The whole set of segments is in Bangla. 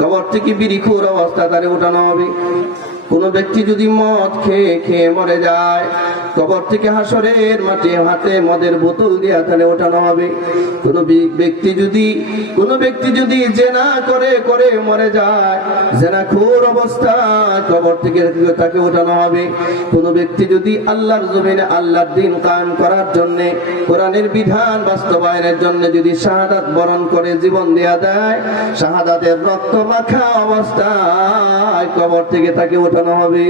কবর থেকে বিড়িখোর অবস্থা তারে উঠানো হবে। কোন ব্যক্তি যদি মদ খেয়ে খেয়ে মরে যায়, কবর থেকে হাসরের মাঠে হাতে মদের বোতল দিয়ে তাহলে ওঠানো হবে। কোন ব্যক্তি যদি জেনা করে করে মরে যায়, জেনাখোর অবস্থায় কবর থেকে তাকে ওঠানো হবে। কোন ব্যক্তি যদি আল্লাহর জমিনে আল্লাহর দ্বীন কায়েম করার জন্য, কোরআনের বিধান বাস্তবায়নের জন্য যদি শাহাদাত বরণ করে জীবন দেয়া দেয়, শাহাদাতের রক্ত মাখা অবস্থায় কবর থেকে তাকে ওঠানো হবে।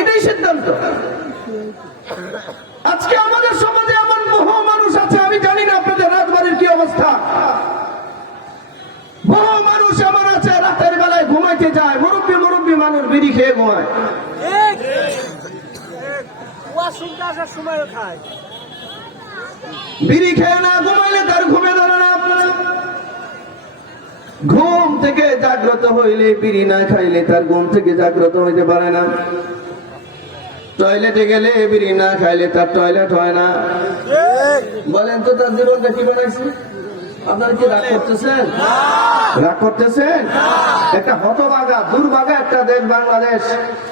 এটাই সিদ্ধান্ত। আজকে আমাদের সমাজে এমন বহু মানুষ আছে, আমি জানি না আপনাদের রাজবাড়ির কি অবস্থা। বহু মানুষ এমন আছে রাতের বেলায় ঘুমাইতে যায়, মুরব্বী মানুষ বিড়ি খেয়ে ঘুমায়। বিড়ি খেয়ে না ঘুমাইলে তার ঘুমে ধরে না। ঘুম থেকে জাগ্রত হইলে, বিড়ি না খাইলে তার ঘুম থেকে জাগ্রত হইতে পারে না। টয়লেটে গেলে বিড়ি না খাইলে তার টয়লেট হয় না। বলেন তো তার জীবনটা কি বানাইছে? আপনারা কি রাগ করতেছেন? রাগ করতেছেন? একটা হতভাগা দুর্ভাগা একটা দেশ বাংলাদেশ,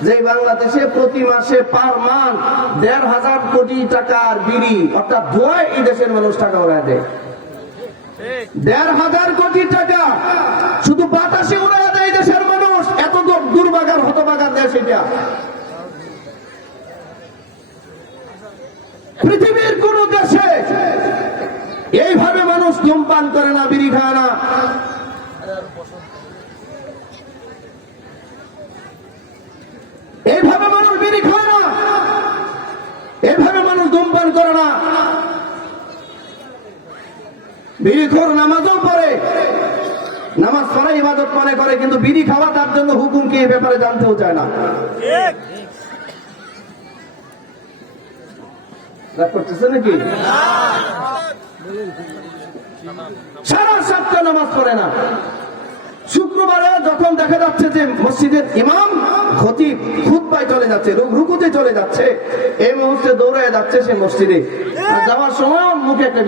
যে বাংলাদেশে প্রতি মাসে পার মান ১,৫০০ কোটি টাকার বিড়ি অর্থাৎ ধোঁয়ায় এই দেশের মানুষ টাকা উড়ায় দেয়। ১,৫০০ কোটি টাকা শুধু বাতাসে উড়ায় দেয় দেশের মানুষ। এত দুর্ভাগার হতভাগার দেশ এটা। পৃথিবীর কোন দেশে এইভাবে মানুষ ধূমপান করে না, বিড়ি খায় না। এইভাবে মানুষ বিড়ি খায় না, এইভাবে মানুষ ধূমপান করে না। বিড়িখোর নামাজও পড়ে, নামাজ পড়া ইবাদত মনে করে, কিন্তু বিড়ি খাওয়া তার জন্য হুকুম কি এই ব্যাপারে জানতেও চায় না। রাগ করতেছে নাকি? সারা সপ্তাহ নামাজ পড়ে না। শুক্রবারে যখন দেখা যাচ্ছে যে মসজিদের ইমাম খতিব খুতবায় চলে যাচ্ছে, রুকুতে চলে যাচ্ছে, এই মুহূর্তে দৌড়ায় যাচ্ছে সে মসজিদে, যাওয়ার সময় মুখে একটা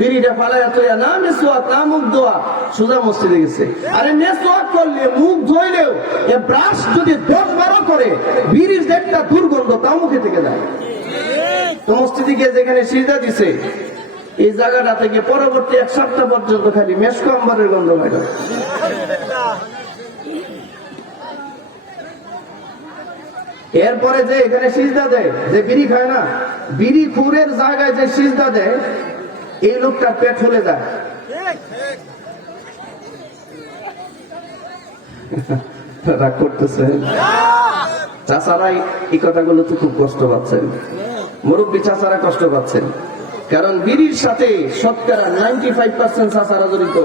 বিড়িটা ফালাইয়া তৈয়া না মেসোয়াক না মুখ ধোয়া সোজা মসজিদে গেছে। আরে মেসোয়াক করলে, মুখ ধুইলেও এ ব্রাশ যদি ১০-১২ করে, বিড়ির যে একটা দুর্গন্ধ তাও মুখে থেকে যায়। তো মসজিদে গিয়ে যেখানে সিজদা দিছে, এই জায়গাটা থেকে পরবর্তী ১ সপ্তাহ পর্যন্ত খালি মেশকো আম্বারের গন্ধ বাইরে। এরপরে যে এখানে সিজদা দেয়, যে বিড়ি খায় না, বিড়ি খুরের জায়গায় যে সিজদা দেয়, এই লোকটার পেট ফুলে যায়। রাগ করতেছে? চাচারা এই কথাগুলো তো খুব কষ্ট পাচ্ছেন, মুরব্বী চাচারা কষ্ট পাচ্ছেন, কারণ বিড়ির সাথে শতকরা 95% চাচারা জড়িত।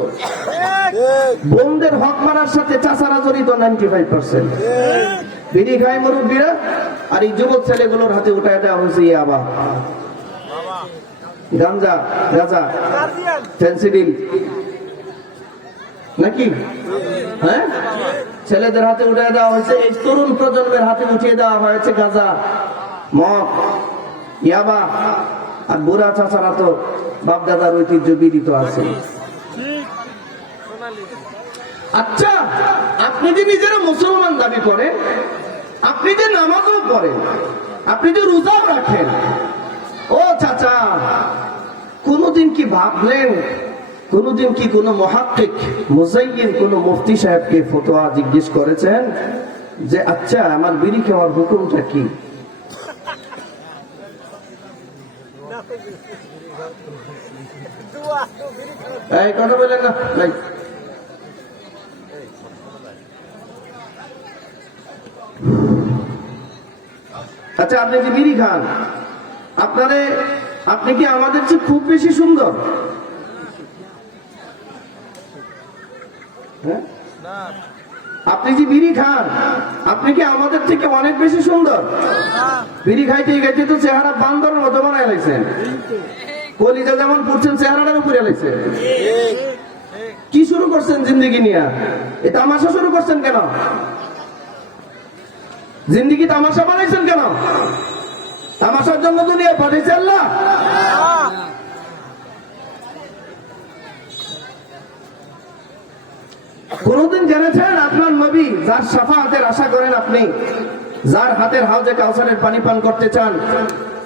বোনদের হক মারার সাথে চাচারা জড়িত 95%। বিড়ি খায় মুরব্বীরা, আর এই যুবক ছেলেগুলোর হাতে উঠায় দেওয়া হয়েছে ইয়াবা, গাঞ্জা, গাঁজা, ফেন্সিডিল নাকি? হ্যাঁ, ছেলেদের হাতে উঠিয়ে দেওয়া হয়েছে, এই তরুণ প্রজন্মের হাতে উঠিয়ে দেওয়া হয়েছে গাঁজা, মদ, ইয়াবা। আর বুড়া চাচারা তো বাপদাদার ঐতিহ্য বিদিত আছে। আচ্ছা, আপনি যে নিজেরা মুসলমান দাবি করেন, আপনি যে নামাজও পড়েন, আপনি যে রোজাও রাখেন, ও চাচা, কোনদিন কি ভাবলেন, কোনদিন কি কোন মুহাক্কিক মুজাইয়িন কোন মুফতি সাহেবকে ফতোয়া জিজ্ঞেস করেছেন যে আচ্ছা আমার বিড়ি খাওয়ার হুকুমটা কি? এই কথা বলেন না। আচ্ছা, আপনি যে বিড়ি খান, আপনি কি আমাদের চেয়ে খুব বেশি সুন্দর? হ্যাঁ, আপনি যে বিড়ি খান, আপনি কি আমাদের থেকে অনেক বেশি সুন্দর? বিড়ি খাইতে খাইতে তো চেহারা বান্দরের মতো বানায় লাইছেন, কলিজা যেমন পড়ছেন চেহারাটার উপরে লাইছেন। কি শুরু করছেন জিন্দিগি নিয়ে? এ তামাশা শুরু করছেন কেন? জিন্দিগি তামাশা বানাইছেন কেন? তামাশার জন্য দুনিয়া পাঠিয়েছে আল্লাহ? কোনদিন জেনেছেন আপনার নবী যার শাফাআতের আশা করেন আপনি, যার হাতের হাউজে কাউসারের পানি পান করতে চান,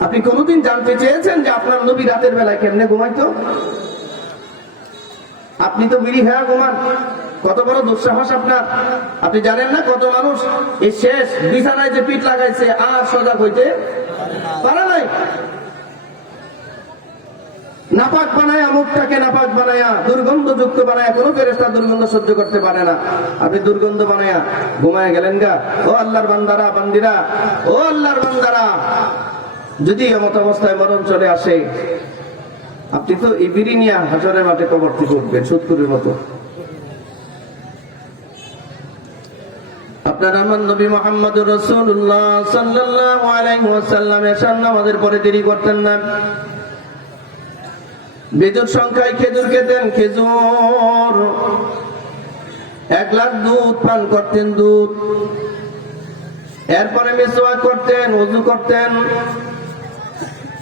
আপনি কোনদিন জানতে চেয়েছেন যে আপনার নবী রাতের বেলায় কেমনে ঘুমাইতো? আপনি তো বিড়ি হ্যাঁ ঘুমান, কত বড় দুঃসাহস আপনার! আপনি জানেন না কত মানুষ এই শেষ বিছানায় যে পিঠ লাগাইছে আর সজাগ হইতে পারে নাই। নাপাক বানায়া, মুখটাকে নাপাক বানায়া, দুর্গন্ধযুক্ত বানায়া, কোনো ফেরেশতা দুর্গন্ধ সহ্য করতে পারে না। আপনি দুর্গন্ধ বানায়া ঘুমায় গেলেন গা। ও আল্লাহর বান্দারা, বান্দিরা, ও আল্লাহর বান্দারা, যদি এমত অবস্থায় মরণ চলে আসে, আপনি তো এই বিড়ি নিয়ে হাজারের মাঠে কবর থেকে উঠবেন সুৎকুরের মতো। আপনার আমার নবী মুহাম্মদুর রাসূলুল্লাহ সাল্লাল্লাহু আলাইহি ওয়াসাল্লাম এশার নামাজের পরে দেরি করতেন না। বিজুর সংখ্যায় খেজুর খেতেন, খেজুর। 1 গ্লাস দুধ পান করতেন, দুধ। এরপরে মিসওয়াক করতেন, ওযু করতেন।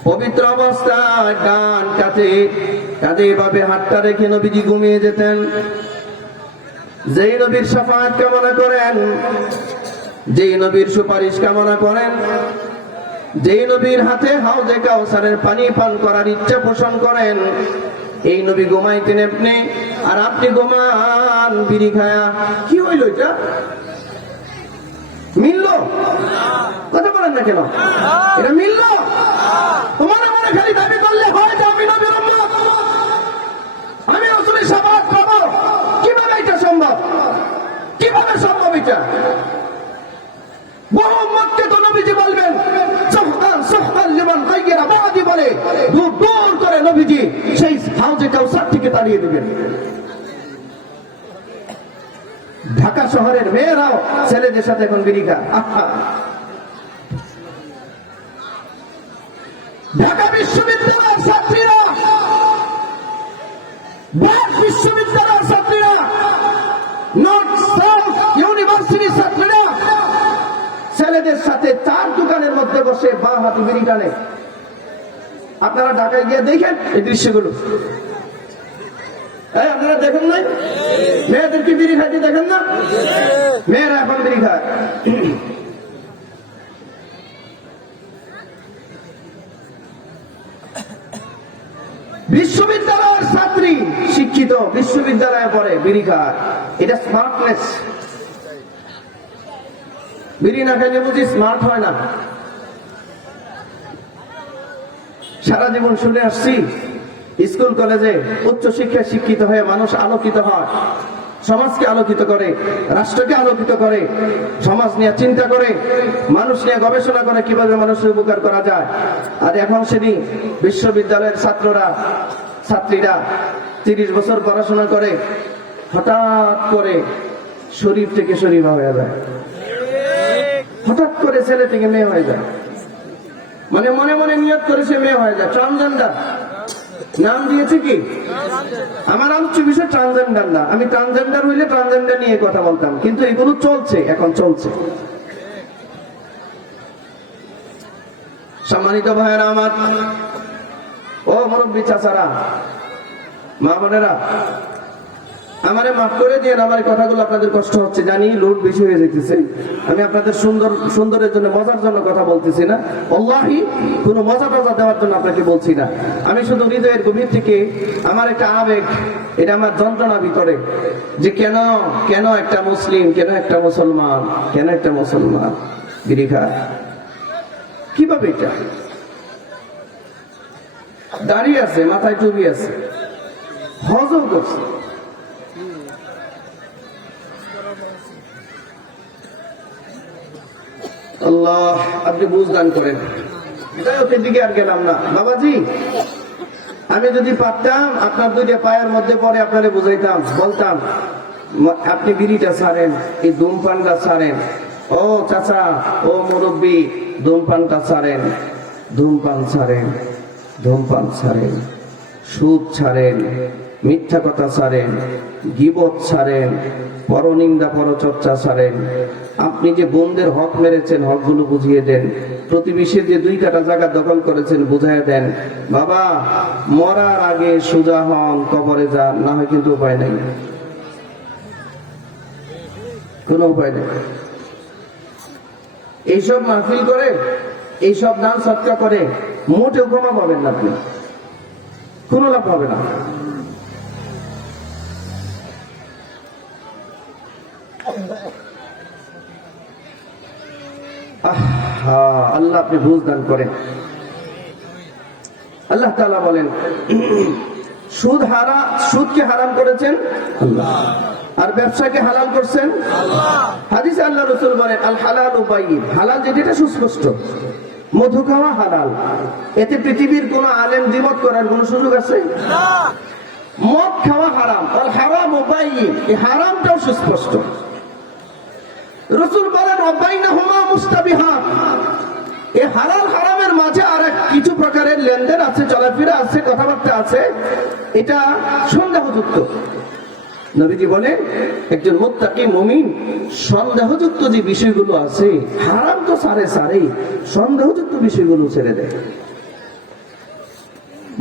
পবিত্র অবস্থায় ডান কাঁধে এভাবে হাতটা রেখে নবীজি ঘুমিয়ে যেতেন। যেই নবীর শাফাআত কামনা করেন, যেই নবীর সুপারিশ কামনা করেন, যেই নবীর হাতে হাউজে কাউসারের পানি পান করার ইচ্ছা পোষণ করেন, এই নবী ঘুমাইতেন আপনি, আর আপনি ঘুমান বিড়ি খায়া। কি হইল এটা? মিলল? কথা বলেন না কেন? এটা মিলল? তোমার মনে খালি দাবি করলে হয় যে আমি নবীর উম্মত, আমি রাসূলের শাফাআত পাবো। কিভাবে এটা সম্ভব? কিভাবে সম্ভব এটা? বহু উম্মতকে তো নবীজি বলবেন সুহকান সুহকান লিমান গায়রা বাদি বলে দূর দূর করে নবীজি সেই হাউজে কাউসার থেকে তাড়িয়ে দিবেন। ঢাকা শহরের মেয়েরাও ছেলেদের সাথে এখন বিড়ি খায়। ঢাকা বিশ্ববিদ্যালয়ের ছাত্রীরা, বিশ্ববিদ্যালয়ের ছাত্রীরা, নর্থ সাউথ ইউনিভার্সিটির ছাত্রীরা ছেলেদের সাথে 4 দোকানের মধ্যে বসে বাঁ হাতে বিড়ি টানে। আপনারা ঢাকায় গিয়ে দেখেন এই দৃশ্যগুলো। আপনারা দেখেন নাই? মেয়েদেরকে বিড়ি খাইতে দেখেন না? মেয়েরা এখন বিড়ি খায়। বিশ্ববিদ্যালয়ের ছাত্রী, শিক্ষিত, বিশ্ববিদ্যালয়ে পড়ে, বিড়ি খায়। এটা স্মার্টনেস। বিড়ি না খাইলে বুঝি স্মার্ট হয় না? সারা জীবন শুনে আসছি, স্কুল কলেজে উচ্চ শিক্ষায় শিক্ষিত হয়ে মানুষ আলোকিত হয়, সমাজকে আলোকিত করে, রাষ্ট্রকে আলোকিত করে, সমাজ নিয়ে চিন্তা করে, মানুষ নিয়ে গবেষণা করে কিভাবে মানুষের উপকার করা যায়। আর এখন সেদিন বিশ্ববিদ্যালয়ের ছাত্রীরা 30 বছর পড়াশোনা করে হঠাৎ করে শরীর থেকে শরীর হয়ে যায়, হঠাৎ করে ছেলে থেকে মেয়ে হয়ে যায়। মানে মনে মনে নিয়ত করে সে মেয়ে হয়ে যায়। ট্রান্সজেন্ডার নাম দিয়েছে কি? আমার আলোচ্য বিষয় ট্রান্সজেন্ডার না। আমি ট্রান্সজেন্ডার হইলে ট্রান্সজেন্ডার নিয়ে কথা বলতাম, কিন্তু এগুলো চলছে, এখন চলছে। সম্মানিত ভাইয়েরা আমার, ও মুরব্বী চাচারা, মা বোনেরা, আমারে মাফ করে দিয়ে আমার কথাগুলো আপনাদের কষ্ট হচ্ছে জানি, লোড বেশি হয়ে যেতেছে। আমি আপনাদের সুন্দরের জন্য, মজার জন্য কথা বলতেছি না, আল্লাহি কোনো মজা টজা দেওয়ার জন্য আপনাকে বলছি না। আমি শুধু হৃদয়ের গভীর থেকে আমার একটা আবেগ, এটা আমার যন্ত্রণা ভিতরে, যে কেন একটা মুসলিম, কেন একটা মুসলমান বিড়ি খায়? কিভাবে? এটা দাঁড়িয়ে আছে, মাথায় টুপি আছে, হজও করছে। আল্লাহ আপনি বুঝদান করেন। দিকে আর গেলাম না বাবাজি। আমি যদি পারতাম আপনার 2টা পায়ের মধ্যে পরে আপনারে বুঝাইতাম, বলতাম আপনি বিড়িটা ছাড়েন, এই ধূমপানটা ছাড়েন। ও চাচা, ও মুরব্বী, ধূমপানটা ছাড়েন, ধূমপান ছাড়েন, সুদ ছাড়েন, মিথ্যা কথা ছাড়েন, গীবত ছাড়েন, পরনিন্দা পরচর্চা ছাড়েন। আপনি যে বোনদের হক মেরেছেন, হকগুলো বুঝিয়ে দেন। প্রতিবেশীর যে 2 কাঠা জায়গা দখল করেছেন, বুঝাইয়া দেন। বাবা, মরার আগে সোজা হন, কবরে যান, না হয় কিন্তু উপায় নাই। কোনো উপায় নেই। এইসব মাহফিল করে, এইসব দান সৎকা করে মোটেও ক্ষমা পাবেন না, আপনি কোনো লাভ হবে না। আল্লাহ আপনি বুঝ দান করেন। আল্লাহ তাআলা বলেন সুদকে হারাম করেছেন আল্লাহ, আর ব্যবসাকে হালাল করছেন আল্লাহ। হাদিসে আল্লাহ রাসূল বলেন আল হালালু বাইয়িন, হালাল যেটা সুস্পষ্ট। মধু খাওয়া হালাল, এতে পৃথিবীর কোন আলেম দ্বিমত করার কোন সুযোগ আছে না। মদ খাওয়া হারাম, আল হারামু বাইয়িন, এই হারামটাও সুস্পষ্ট। রাসূল বলেন ওয়াবাইনাহুমা মুস্তাবিহাত, এই হালাল হারামের মাঝে আর কিছু প্রকারের লেনদেন আছে, চলাফেরা আছে, কথাবার্তা আছে, এটা সন্দেহযুক্ত। নবীজি বলেন একজন মুত্তাকি মুমিন সন্দেহযুক্ত যে বিষয়গুলো আছে, হারাম তো সারে সন্দেহযুক্ত বিষয়গুলো ছেড়ে দেয়।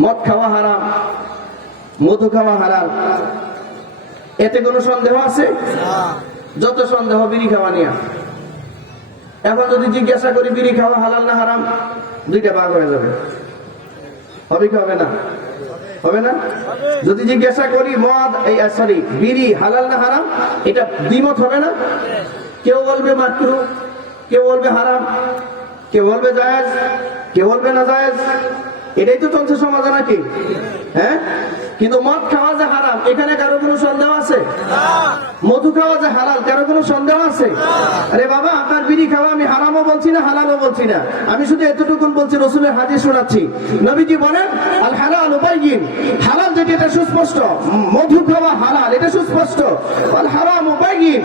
মদ খাওয়া হারাম, মধু খাওয়া হারাম, এতে কোনো সন্দেহ আছে? যত সন্দেহ বিড়ি খাওয়া নিয়ে। এখন যদি জিজ্ঞাসা করি বিড়ি খাওয়া হালাল না হারাম, দুইটা ভাগ হয়ে যাবে। হবে কি হবে না? হবে না? যদি জিজ্ঞাসা করি বিড়ি হালাল না হারাম, এটা দ্বিমত হবে না? কেউ বলবে মাকরুহ, কেউ বলবে হারাম, কেউ বলবে জায়েজ, কেউ বলবে না জায়েজ। এটাই তো চলছে সমাজে নাকি? হ্যাঁ, কিন্তু মদ খাওয়া যে হারাম, এখানে কারো কোনো সন্দেহ আছে? মধু খাওয়া যে হালাল, কারো কোনো সন্দেহ আছে? আরে বাবা, আপনার বিড়ি খাওয়া আমি হারামও বলছি না, হালালও বলছি না, আমি শুধু এতটুকু বলছি, রাসূলের হাদিস শোনাচ্ছি। নবীজি বলেন আল হালালু বাইয়িন, হালাল যেটা এটা সুস্পষ্ট। মধু খাওয়া হালাল, এটা সুস্পষ্ট। আল হারামু বাইয়িন,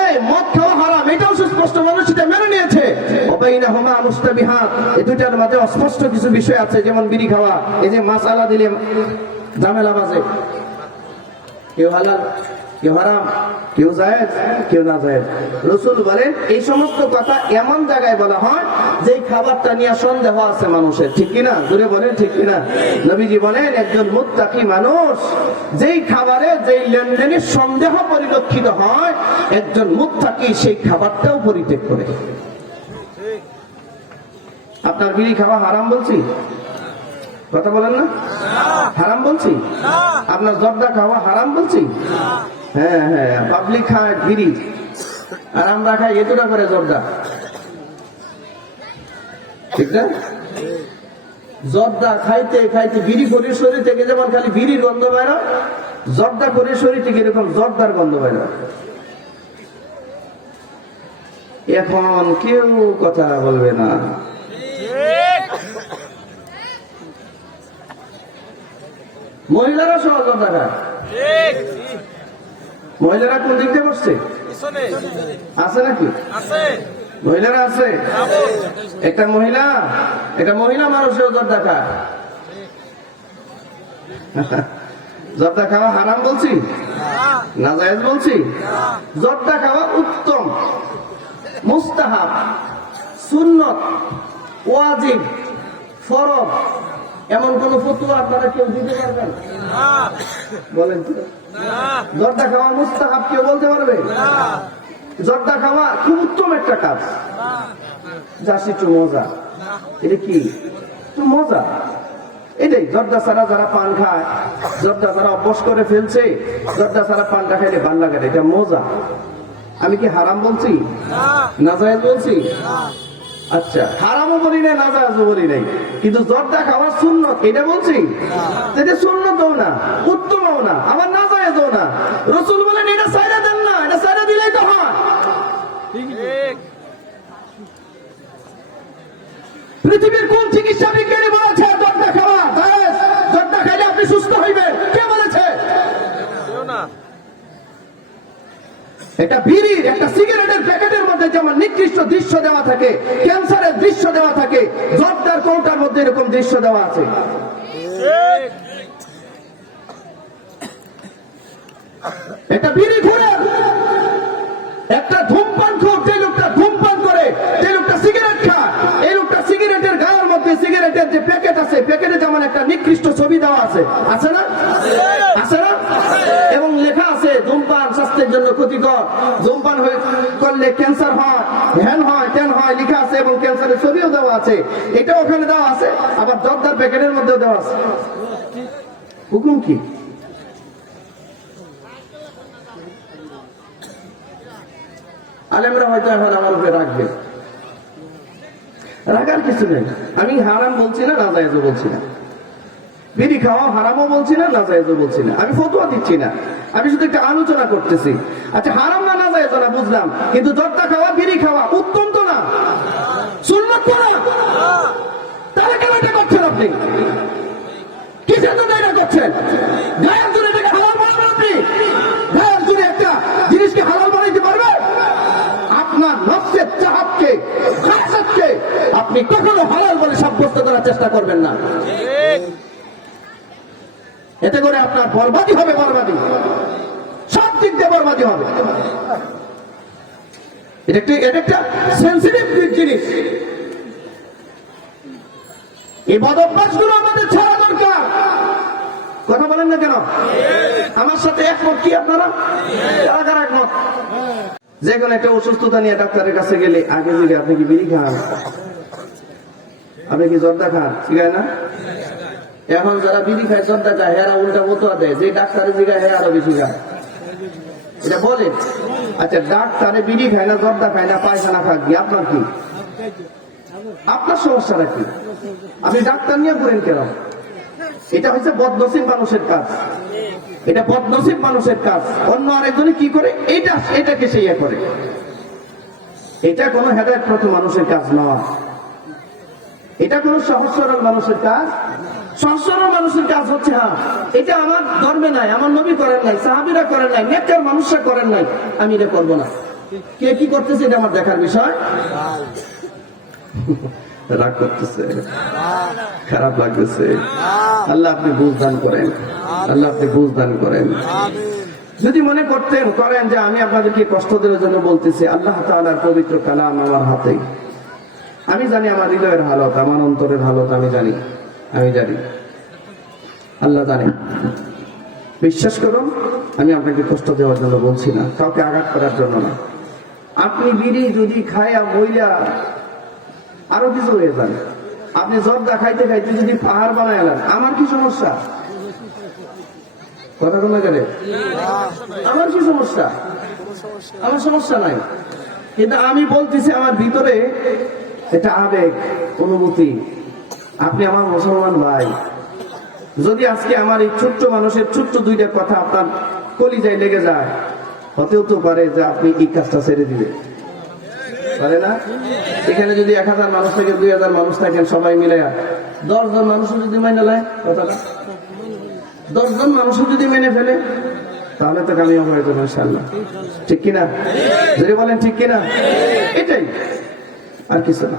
এই মদ খাওয়া হারাম, এটাও সুস্পষ্ট, মানুষ এটা মেনে নিয়েছে। ওয়াবাইনাহুমা মুস্তাবিহাত, এই দুইটার মাঝে অস্পষ্ট কিছু বিষয় আছে, যেমন বিড়ি খাওয়া, এই যে মাসআলা দিলে ঝামেলা বাজে, কেউ হালাল, কেউ হারাম, কেউ জায়েজ, কেউ না জায়েজ। রাসূল বলেন এই সমস্ত কথা এমন জায়গায় বলা হয় যে খাবারটা নিয়ে সন্দেহ আছে মানুষের, ঠিক কিনা? জোরে বলেন ঠিক কিনা? নবীজি বলেন একজন মুত্তাকি মানুষ যেই খাবারে, যেই লেনদেনে সন্দেহ পরিলক্ষিত হয়, একজন মুত্তাকি সেই খাবারটাও পরিত্যাগ করে। আপনার বিড়ি খাওয়া হারাম বলছি? কথা বলেন না? হারাম বলছি? আপনার জর্দা খাওয়া হারাম বলছি? হ্যাঁ হ্যাঁ, পাবলিক খায় বিড়ি, আর আমরা খাই এতটা করে জর্দা, ঠিক না? জর্দা খাইতে খাইতে বিড়ি খরির শরীর থেকে যেমন খালি বিড়ির গন্ধ বেরো, জর্দা খরির শরীর থেকে এরকম জর্দার গন্ধ বেরো। এখন কেউ কথা বলবে না। মহিলারা সহ জর্দা খায়। মহিলারা কোন দিক দিয়ে বসছে? আছে নাকি? মহিলারা আছে। একটা মহিলা মানুষের জর্দা খায়। জর্দা খাওয়া হারাম বলছি না জায়েজ বলছি? জর্দা খাওয়া উত্তম, মুস্তাহাব, সুন্নত, ওয়াজিব, ফরজ, এমন কোন ফতোয়া আপনারা কেউ দিতে পারবেন? বলেন তো। জর্দা খাওয়া মুস্তাহাব কেউ বলতে পারবে? জর্দা খাওয়া খুব উত্তম একটা কাজ। জাস্ট একটু মজা, এটা কি একটু মজা, এটাই। জর্দা ছাড়া যারা পান খায়, জর্দা যারা অভ্যাস করে ফেলছে, জর্দা ছাড়া পানটা খাইলে ভালো লাগে, এটা মজা। আমি কি হারাম বলছি না জায়েজ বলছি? আচ্ছা, হারামও বলি নাই, না জায়েজও বলি নাই, কিন্তু জর্দা খাওয়া সুন্নত এটা বলছি? এটা সুন্নতও না, উত্তমও না, আবার না জায়েজও না। রাসূল বলেন এটা ছাইড়া দেন না, এটা ছাইড়া দিলেই তো হয়। পৃথিবীর কোন চিকিৎসা বিজ্ঞানী বলেছে জর্দা খাওয়া জায়েজ? জর্দা খাইলে আপনি সুস্থ হইবেন, কে বলেছে? একটা বিড়ির, একটা সিগারেটের প্যাকেটের মধ্যে যেমন নিকৃষ্ট দৃশ্য দেওয়া থাকে, ক্যান্সারের দৃশ্য দেওয়া থাকে, জর্দার কৌটার মধ্যে এরকম দৃশ্য দেওয়া আছে। একটা বিড়ি ঘুরে, একটা ধূমপানখোর, যে লোকটা ধূমপান করে, যে লোকটা সিগারেট খায়, এই লোকটা সিগারেটের গায়ের মধ্যে সিগারেটের যে প্যাকেট আছে, প্যাকেটে যেমন একটা নিকৃষ্ট ছবি দেওয়া আছে, আছে না? আছে না? এবং লেখা আছে ধূমপান স্বাস্থ্যের জন্য ক্ষতিকর, ধূমপান করলে ক্যান্সার হয়, হ্যান হয়, ট্যান হয় লেখা আছে এবং ক্যান্সারের ছবিও দেওয়া আছে, এটাও ওখানে দেওয়া আছে, আবার জর্দার প্যাকেটের মধ্যেও দেওয়া আছে। হুকুম কি? আলেমরা হয়তো এখন আমার উপরে রাখবে, রাখার কিছু নেই। আমি হারাম বলছি না, নাজায়েজও বলছি না, বিড়ি খাওয়া হারামও বলছি না, নাজায়েজও বলছি না, আমি ফতোয়া দিচ্ছি না, আমি শুধু একটা আলোচনা করতেছি। আচ্ছা হারাম না নাজায়েজ না বুঝলাম, কিন্তু জর্দা খাওয়া, বিড়ি খাওয়া উত্তম তো না, সুন্নাত তো না, তাহলে কেন এটা করছেন আপনি? কিসের জন্য এটা করছেন? গায়ের জন্য এটাকে হালাল বানাবেন আপনি? গায়ের জন্য একটা জিনিসকে হালাল বানাইতে পারবে? আপনার নফসের চাহাতকে, খাসাতকে আপনি কখনো হালাল বলে সাব্যস্ত করার চেষ্টা করবেন না। এতে করে আপনার বরবাদি হবে, বরবাদি, সব দিক দিয়ে বরবাদি হবে। এটা একটা সেন্সিটিভ জিনিস। এই বদ অভ্যাসগুলো আমাদের ছাড়া দরকার। কথা বলেন না কেন? আমার সাথে একমত কি আপনারা? কারা একমত? যে কোনো একটা অসুস্থতা নিয়ে ডাক্তারের কাছে গেলে আগে জিজ্ঞাসা, আপনি কি বিড়ি খান, আপনি কি জর্দা খান, ঠিক না? এখন যারা বিড়ি খায়, জর্দা খায়, হেরা উল্টা ফতোয়া দেয়, যে ডাক্তারের জিজ্ঞাসা হে আরো বেশি খায়। এটা বলেন। আচ্ছা ডাক্তারে বিড়ি খায় না, জর্দা খায় না, পায়খানা খাক, আপনার কি? আপনার সমস্যাটা কি? আপনি ডাক্তার নিয়ে করেন কেন? এটা হচ্ছে বদনসিব মানুষের কাজ, এটা বদনসিব মানুষের কাজ। অন্য আরেকজনে কি করে এটাকে সে ইয়ে করে, এটা কোনো হেদায়েতপ্রাপ্ত মানুষের কাজ নয়, এটা কোনো সহজ সরল মানুষের কাজ। সহজ সরল মানুষের কাজ হচ্ছে, হ্যাঁ এটা আমার ধর্মে নাই, আমার নবী করেন নাই, সাহাবীরা করেন নাই, নেককার মানুষরা করেন নাই, আমি এটা করবো না। কে কি করতেছে এটা আমার দেখার বিষয়। রাগ করতেছে, খারাপ লাগতেছে, আল্লাহ আপনি বুঝ দান করেন, আল্লাহ আপনি বুঝ দান করেন। যদি মনে করেন যে আমি আপনাদেরকে কষ্ট দেওয়ার জন্য বলতেছি, আল্লাহ তাআলার পবিত্র কালাম আমার হাতে, আমি জানি আমার হৃদয়ের হালত, আমার অন্তরের হালত আমি জানি, আল্লাহ জানেন। বিশ্বাস করুন, আমি আপনাকে কষ্ট দেওয়ার জন্য বলছি না, কাউকে আঘাত করার জন্য না। আপনি বিড়ি যদি খায়া মহিলা আরো কিছু হয়ে যান, আপনি জর্দা খাইতে খাইতে যদি পাহাড় বানায় এলেন, আমার কি সমস্যা? কথা বলা গেলে আমার কি সমস্যা? আমার সমস্যা নাই, কিন্তু আমি বলতেছি আমার ভিতরে এটা আবেগ, অনুভূতি। আপনি আমার মুসলমান ভাই, যদি আজকে আমার এই ছোট্ট মানুষের ছোট্ট দুইটা কথা আপনার কলিজায় লেগে যায়, হতেও তো পারে যে আপনি এই কাজটা ছেড়ে দিবেন, পারে না? এখানে যদি 1000 মানুষ থেকে 2000 মানুষ থাকেন, সবাই মিলে 10 জন মানুষও যদি মেনে নেয় কথাটা, 10 জন মানুষও যদি মেনে ফেলে, তাহলে তো কামিয়াব হয়ে যাবে ইনশাআল্লাহ। ঠিক কিনা? যদি বলেন ঠিক কিনা? এটাই, আর কিছু না।